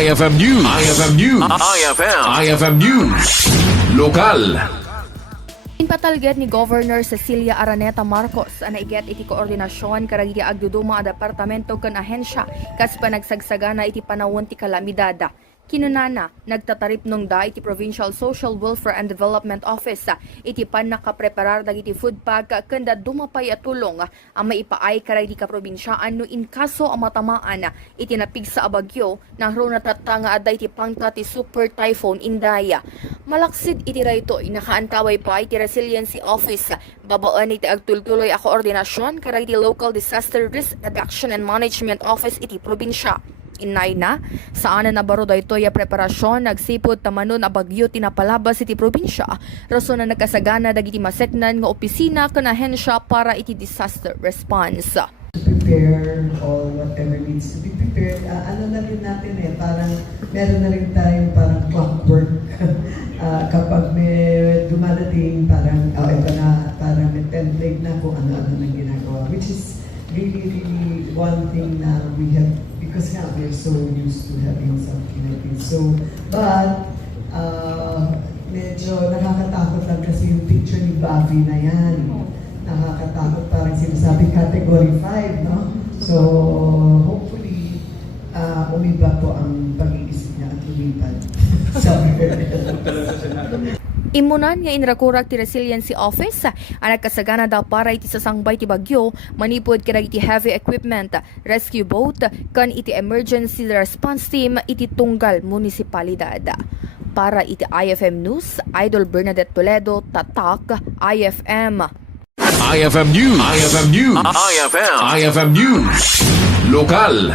IFM News. IFM News. IFM News. Lokal. Inpatalged ni Governor Cecilia Araneta Marcos ang naiget iti koordinasyon karagiti agduduma a departamento ken ahensya kas panagsagsagana iti panawon ti Kalamidad. Kinunana, nagtatarip nung da iti Provincial Social Welfare and Development Office iti pan nakapreparar dagiti food pack kanda dumapay at tulong ang maipaay karagiti kaprobinsyaan no in kaso ang matamaan iti napig sa abagyo na haro natatanga aday iti pangta ti Super Typhoon Indaya. Malaksid iti rayto inakaantaway pa iti Resiliency Office babaan iti agtultuloy a koordinasyon karagiti Local Disaster Risk Reduction and Management Office iti probinsya. Inay na, saan na nabaro dayto ya preparasyon nagsipod tamanon a bagyo tinapalabas iti probinsya. Rason na nakasagana dagiti maseknan nga opisina ken ahensya para iti disaster response. To prepare all whatever needs to be prepared. Ano na rin natin parang meron na rin tayong parang clockwork. Kapag may dumadating parang, ito na, parang may template na kung ano-ano na ginagawa. Which is really one thing na we have, because now we're so used to having something like this. So, but, medyo nakakatakot lang kasi yung picture ni Bobby na yan. Nakakatakot, parang sinasabi category 5, no? So, hopefully, umiba po ang pag-iisip niya at lumipan. Imunan nga inrakurak ti Resiliency Office ang nagkasagana da para iti sasangbay ti bagyo manipod kada iti heavy equipment, rescue boat kan iti emergency response team iti tunggal munisipalidad. Para iti IFM News, Idol Bernadette Toledo, Tatak, IFM. IFM News. IFM News. IFM News. Lokal.